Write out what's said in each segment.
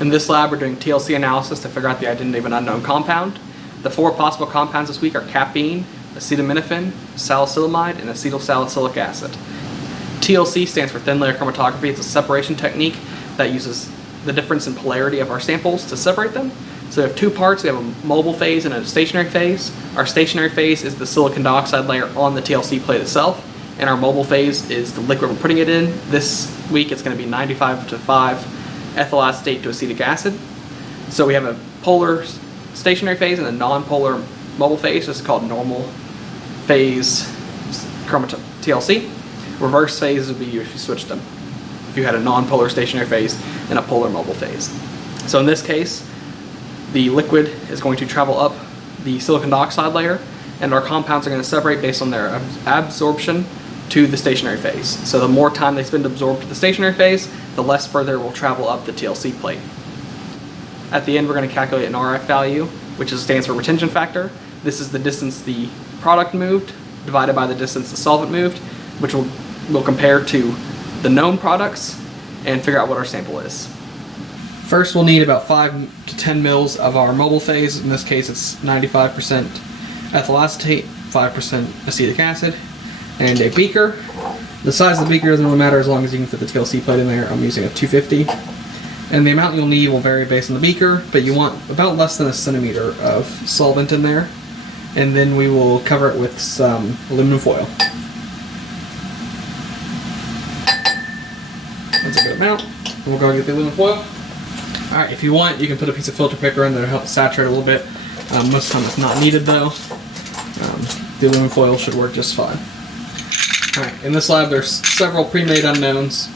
In this lab, we're doing TLC analysis to figure out the identity of an unknown compound. The 4 possible compounds this week are caffeine, acetaminophen, salicylamide, and acetylsalicylic acid. TLC stands for thin layer chromatography. It's a separation technique that uses the difference in polarity of our samples to separate them. So we have 2 parts. We have a mobile phase and a stationary phase. Our stationary phase is the silicon dioxide layer on the TLC plate itself, and our mobile phase is the liquid we're putting it in. This week it's going to be 95 to 5 ethyl acetate to acetic acid. So we have a polar stationary phase and a non-polar mobile phase. This is called normal phase TLC. Reverse phase would be if you switched them. If you had a non-polar stationary phase and a polar mobile phase. So in this case, the liquid is going to travel up the silicon dioxide layer, and our compounds are going to separate based on their absorption to the stationary phase. So the more time they spend absorbed to the stationary phase, the less further it will travel up the TLC plate. At the end, we're going to calculate an RF value, which stands for retention factor. This is the distance the product moved divided by the distance the solvent moved, which will compare to the known products and figure out what our sample is. First, we'll need about 5 to 10 mils of our mobile phase. In this case, it's 95% ethyl acetate, 5% acetic acid, and a beaker. The size of the beaker doesn't really matter as long as you can fit the TLC plate in there. I'm using a 250. And the amount you'll need will vary based on the beaker, but you want about less than a centimeter of solvent in there. And then we will cover it with some aluminum foil. That's a good amount. And we'll go get the aluminum foil. Alright, if you want, you can put a piece of filter paper in there to help saturate a little bit. Most of the time it's not needed though. The aluminum foil should work just fine. Alright, in this lab there's several pre-made unknowns.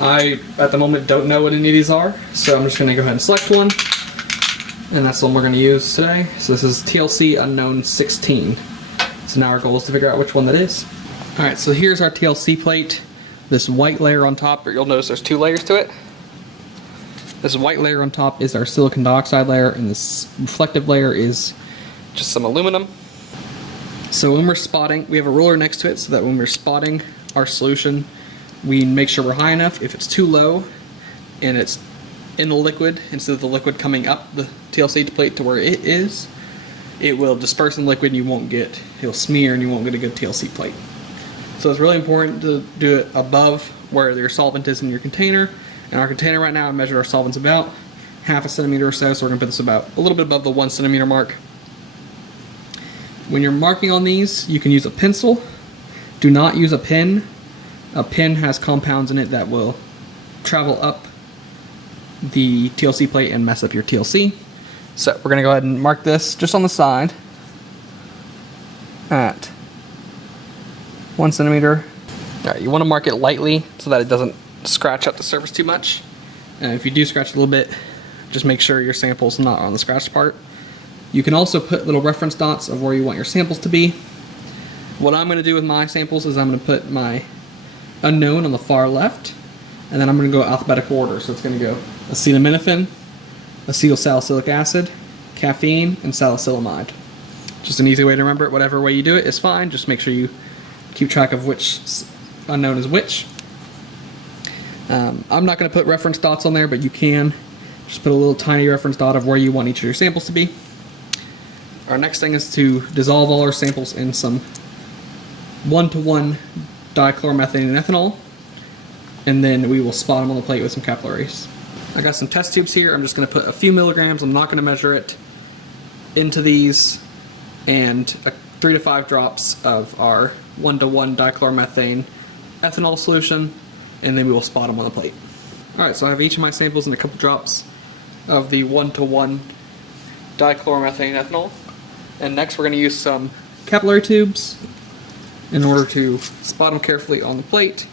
I, at the moment, don't know what any of these are, so I'm just going to go ahead and select one. And that's the one we're going to use today. So this is TLC unknown 16. So now our goal is to figure out which one that is. Alright, so here's our TLC plate. This white layer on top, you'll notice there's 2 layers to it. This white layer on top is our silicon dioxide layer, and this reflective layer is just some aluminum. So when we're spotting, we have a ruler next to it so that when we're spotting our solution, we make sure we're high enough. If it's too low and it's in the liquid, instead of the liquid coming up the TLC plate to where it is, it will disperse in the liquid and it'll smear and you won't get a good TLC plate. So it's really important to do it above where your solvent is in your container. In our container right now, I measured our solvents about half a centimeter or so we're going to put this about a little bit above the 1 centimeter mark. When you're marking on these, you can use a pencil. Do not use a pen. A pen has compounds in it that will travel up the TLC plate and mess up your TLC. So we're going to go ahead and mark this just on the side at 1 centimeter. Alright, you want to mark it lightly so that it doesn't scratch up the surface too much. And if you do scratch a little bit, just make sure your sample's not on the scratched part. You can also put little reference dots of where you want your samples to be. What I'm going to do with my samples is I'm going to put my unknown on the far left, and then I'm going to go alphabetical order. So it's going to go acetaminophen, acetylsalicylic acid, caffeine, and salicylamide. Just an easy way to remember it. Whatever way you do it is fine. Just make sure you keep track of which unknown is which. I'm not going to put reference dots on there, but you can just put a little tiny reference dot of where you want each of your samples to be. Our next thing is to dissolve all our samples in some 1:1 dichloromethane and ethanol, and then we will spot them on the plate with some capillaries. I got some test tubes here. I'm just going to put a few milligrams, I'm not going to measure it, into these, and 3 to 5 drops of our 1:1 dichloromethane ethanol solution, and then we will spot them on the plate. Alright, so I have each of my samples in a couple drops of the 1:1 dichloromethane ethanol. And next we're going to use some capillary tubes in order to spot them carefully on the plate.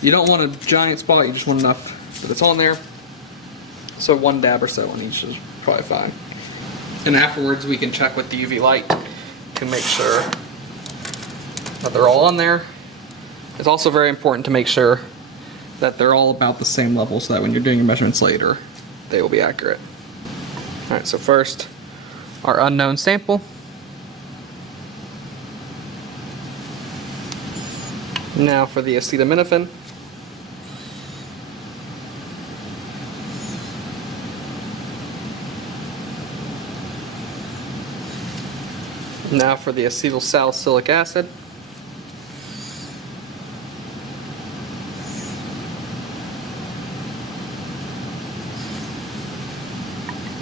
You don't want a giant spot, you just want enough that it's on there. So 1 dab or so on each is probably fine. And afterwards we can check with the UV light to make sure that they're all on there. It's also very important to make sure that they're all about the same level so that when you're doing your measurements later, they will be accurate. Alright, so first, our unknown sample. Now for the acetaminophen. Now for the acetylsalicylic acid.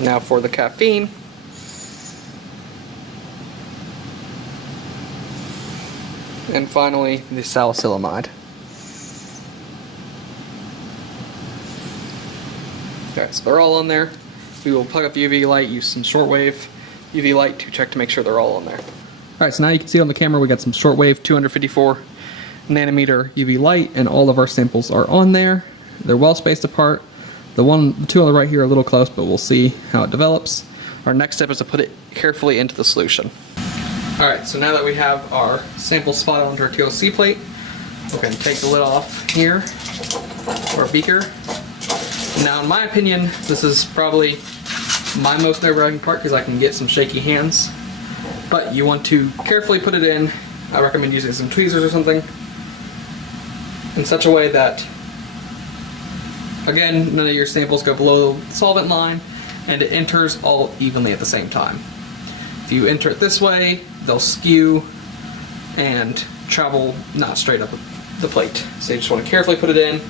Now for the caffeine. And finally, the salicylamide. Okay, so they're all on there. We will plug up the UV light, use some shortwave UV light to check to make sure they're all on there. Alright, so now you can see on the camera we got some shortwave 254 nanometer UV light, and all of our samples are on there. They're well spaced apart. The two on the right here are a little close, but we'll see how it develops. Our next step is to put it carefully into the solution. Alright, so now that we have our sample spot onto our TLC plate, we're going to take the lid off here, our beaker. Now in my opinion, this is probably my most nerve-wracking part because I can get some shaky hands. But you want to carefully put it in. I recommend using some tweezers or something in such a way that, again, none of your samples go below the solvent line and it enters all evenly at the same time. If you enter it this way, they'll skew and travel not straight up the plate. So you just want to carefully put it in.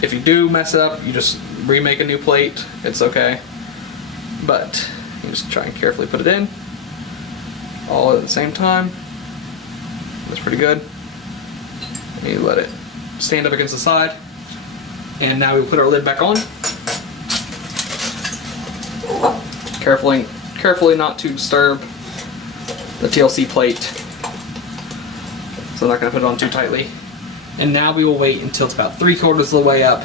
If you do mess up, you just remake a new plate. It's okay. But you just try and carefully put it in all at the same time. That's pretty good. And you let it stand up against the side. And now we put our lid back on. Carefully not to disturb the TLC plate. So I'm not going to put it on too tightly. And now we will wait until it's about 3/4 of the way up.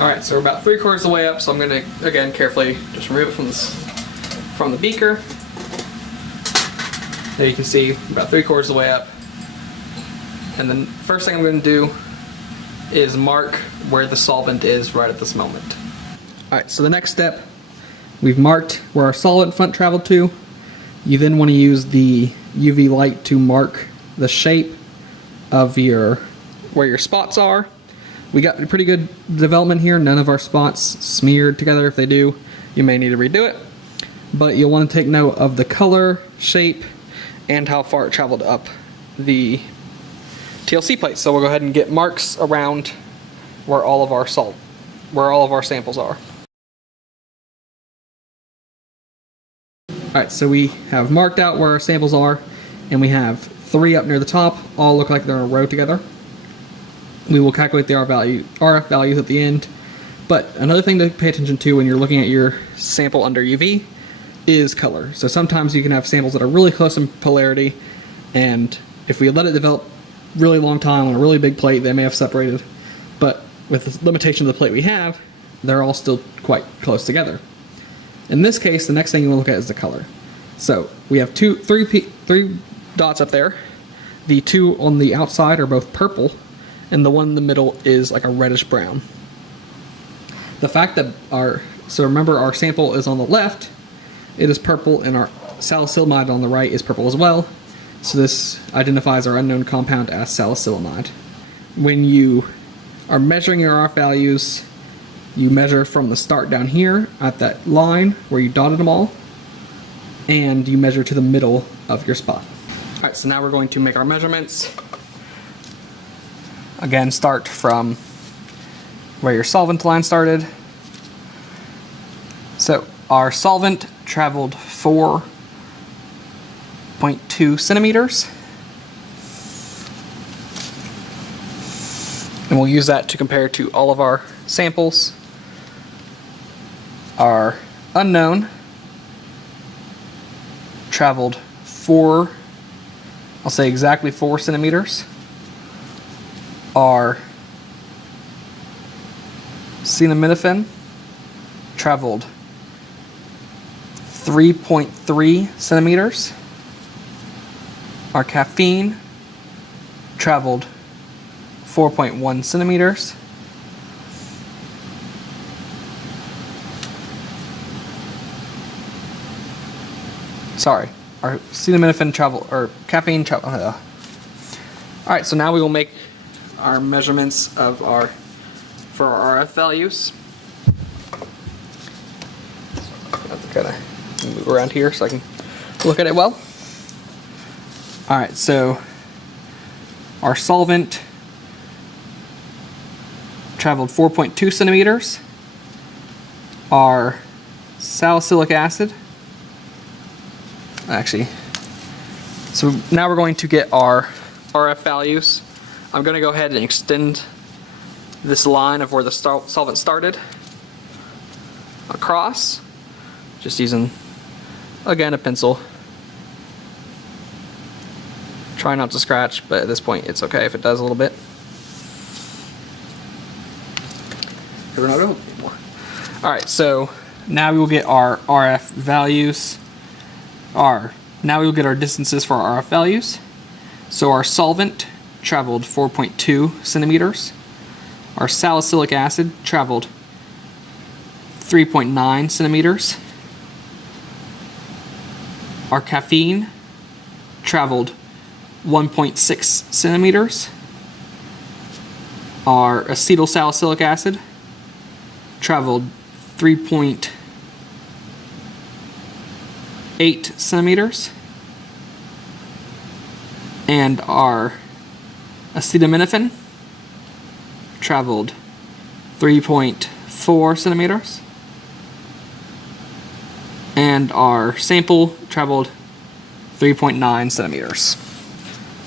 Alright, so we're about 3/4 of the way up, so I'm going to, again, carefully just remove it from the beaker. There you can see, about 3/4 of the way up. And then first thing I'm going to do is mark where the solvent is right at this moment. Alright, so the next step, we've marked where our solvent front traveled to. You then want to use the UV light to mark the shape of where your spots are. We got pretty good development here. None of our spots smeared together. If they do, you may need to redo it. But you'll want to take note of the color, shape, and how far it traveled up the TLC plate. So we'll go ahead and get marks around where all of our samples are. Alright, so we have marked out where our samples are, and we have 3 up near the top, all look like they're in a row together. We will calculate the RF values at the end. But another thing to pay attention to when you're looking at your sample under UV is color. So sometimes you can have samples that are really close in polarity, and if we let it develop really long time on a really big plate, they may have separated. But with the limitation of the plate we have, they're all still quite close together. In this case, the next thing you want to look at is the color. So we have three dots up there. The 2 on the outside are both purple, and the one in the middle is like a reddish brown. The fact that so remember our sample is on the left, it is purple, and our salicylamide on the right is purple as well. So this identifies our unknown compound as salicylamide. When you are measuring your RF values, you measure from the start down here at that line where you dotted them all, and you measure to the middle of your spot. Alright, so now we're going to make our measurements. Again, start from where your solvent line started. So our solvent traveled 4.2 centimeters. And we'll use that to compare to all of our samples. Our unknown traveled I'll say exactly 4 centimeters. Our acetaminophen traveled 3.3 centimeters. Our caffeine traveled 4.1 centimeters. Sorry, our acetaminophen caffeine travel. Alright, so now we will make our measurements of for our RF values. I have to kind of move around here so I can look at it well. Alright, so our solvent traveled 4.2 centimeters. Our salicylic acid, so now we're going to get our RF values. I'm going to go ahead and extend this line of where the solvent started across, just using, again, a pencil. Try not to scratch, but at this point it's okay if it does a little bit. We're not open anymore. Alright, so now we will get our RF values. Now we will get our distances for our RF values. So our solvent traveled 4.2 centimeters. Our salicylic acid traveled 3.9 centimeters. Our caffeine traveled 1.6 centimeters. Our acetylsalicylic acid traveled 3.8 centimeters. And our acetaminophen traveled 3.4 centimeters. And our sample traveled 3.9 centimeters.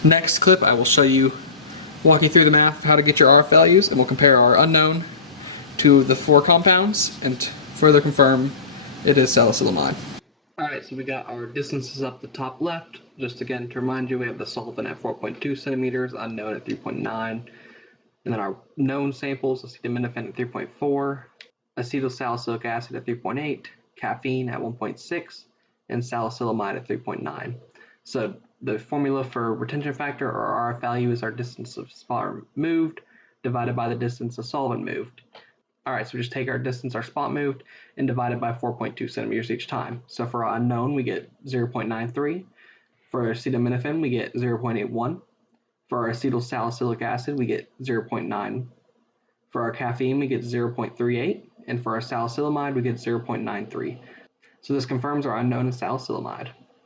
Next clip, I will show you, walk you through the math of how to get your RF values, and we'll compare our unknown to the 4 compounds and further confirm it is salicylamide. Alright, so we got our distances up the top left. Just again to remind you, we have the solvent at 4.2 centimeters, unknown at 3.9, and then our known samples, acetaminophen at 3.4, acetylsalicylic acid at 3.8, caffeine at 1.6, and salicylamide at 3.9. So the formula for retention factor, or RF value, is our distance of spot moved divided by the distance of solvent moved. Alright, so we just take our distance our spot moved and divide it by 4.2 centimeters each time. So for our unknown, we get 0.93. For our acetaminophen, we get 0.81. For our acetylsalicylic acid, we get 0.9. For our caffeine, we get 0.38. And for our salicylamide, we get 0.93. So this confirms our unknown is salicylamide.